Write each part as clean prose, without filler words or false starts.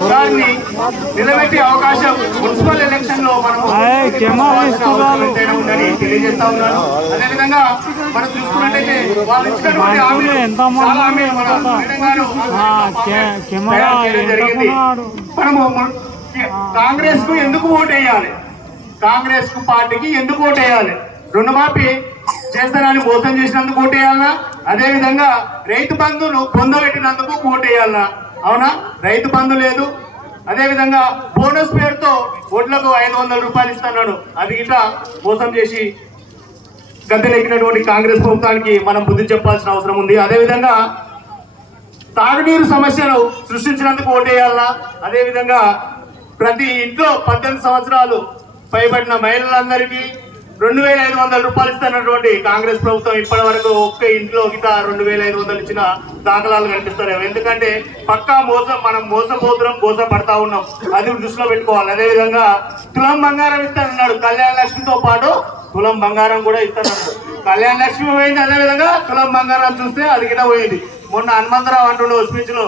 దాన్ని నిలబెట్టే అవకాశం మున్సిపల్ ఎలక్షన్ లో మనం ఉందని తెలియజేస్తా ఉన్నాను. అదేవిధంగా మనం చూసుకున్నట్టయితే వాళ్ళు ఇచ్చినటువంటి జరిగింది. మనము కాంగ్రెస్ కు ఎందుకు ఓటు వేయాలి, కాంగ్రెస్ కు పార్టీకి ఎందుకు ఓటు వేయాలి? రుణమాఫీ చేస్తానని మోసం చేసినందుకు ఓటు వేయాలన్నా, అదేవిధంగా రైతు బంధును పొందబెట్టినందుకు ఓటు వేయాలన్నా? అవునా? రైతు బంధు లేదు, అదేవిధంగా బోనస్ పేరుతో ఓట్లకు 500 రూపాయలు ఇస్తున్నాడు. అది ఇట్లా మోసం చేసి గద్దెనెక్కినటువంటి కాంగ్రెస్ ప్రభుత్వానికి మనం బుద్ధి చెప్పాల్సిన అవసరం ఉంది. అదేవిధంగా తాగునీరు సమస్యను సృష్టించినందుకు ఓటేయాలన్నా, అదేవిధంగా ప్రతి ఇంట్లో 18 సంవత్సరాలు పైబడిన మహిళలందరికీ 2500 రూపాయలు ఇస్తున్నటువంటి కాంగ్రెస్ ప్రభుత్వం ఇప్పటి వరకు ఒక్క ఇంట్లో గిట్లా 2500 ఇచ్చిన దాఖలాలు కనిపిస్తారు. ఎందుకంటే పక్కా మోసం, మనం మోసపోతున్నాం, మోసపడతా ఉన్నాం. అది దృష్టిలో పెట్టుకోవాలి. అదేవిధంగా తులం బంగారం ఇస్తానన్నాడు, కళ్యాణ లక్ష్మితో పాటు తులం బంగారం కూడా ఇస్తానన్నాడు. కళ్యాణ లక్ష్మి పోయింది, అదేవిధంగా తులం బంగారం చూస్తే అది కింద పోయింది. మొన్న హనుమంతరావు అంటుండే స్పీచ్ లో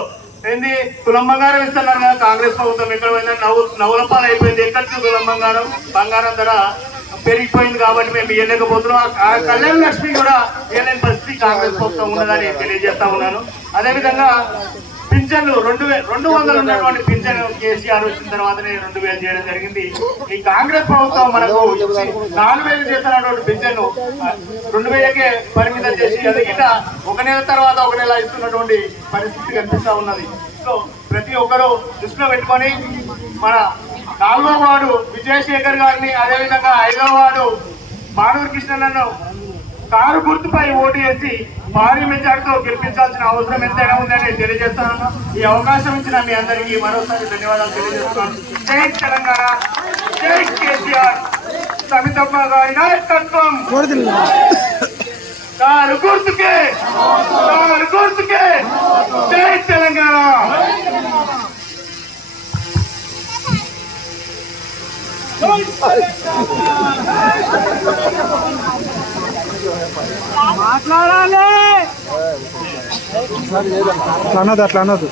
ఏంది, తులం బంగారం ఇస్తున్నారు కదా కాంగ్రెస్ ప్రభుత్వం, ఎక్కడ పోయిందని నవ్వులపాలు అయిపోయింది. ఎక్కడికి తులం బంగారం, బంగారం ధర పెరిగిపోయింది కాబట్టి మేము ఇవ్వలేకపోతున్నాం. ఆ కళ్యాణ లక్ష్మి కూడా ఇవ్వలేని పరిస్థితి కాంగ్రెస్ ప్రభుత్వం ఉన్నదని తెలియజేస్తా ఉన్నాను. అదేవిధంగా పింఛన్లు 200 ఉన్నటువంటి పింఛన్ కేసీఆర్ వచ్చిన తర్వాతనే 2000 చేయడం జరిగింది. ఈ కాంగ్రెస్ ప్రభుత్వం మనకు 4000 చేస్తున్నటువంటి పింఛన్ను 2000కే పరిమితం చేసి అది గిట్ట 1 నెల తర్వాత 1 నెల ఇస్తున్నటువంటి పరిస్థితి కనిపిస్తా ఉన్నది. సో ప్రతి ఒక్కరూ దృష్టిలో పెట్టుకొని మన 4వ వార్డు విజయశేఖర్ గారిని, అదేవిధంగా 5వ వార్డు మానూరు కృష్ణను కారు గుర్తుపై ఓటు వేసి భారీ మెజార్టీతో గెలిపించాల్సిన అవసరం ఎంతైనా ఉందని తెలియజేస్తున్నాను. ఈ అవకాశం ఇచ్చిన మీ అందరికీ మరోసారి ధన్యవాదాలు తెలియజేస్తున్నాను. జై తెలంగాణ, జై కేసీఆర్, సమితమ్మ గారి నాయకత్వం. కారు గుర్తుకే, కారు గుర్తుకే, జై తెలంగాణ. మాట్లాడాలి అట్లా అనదు.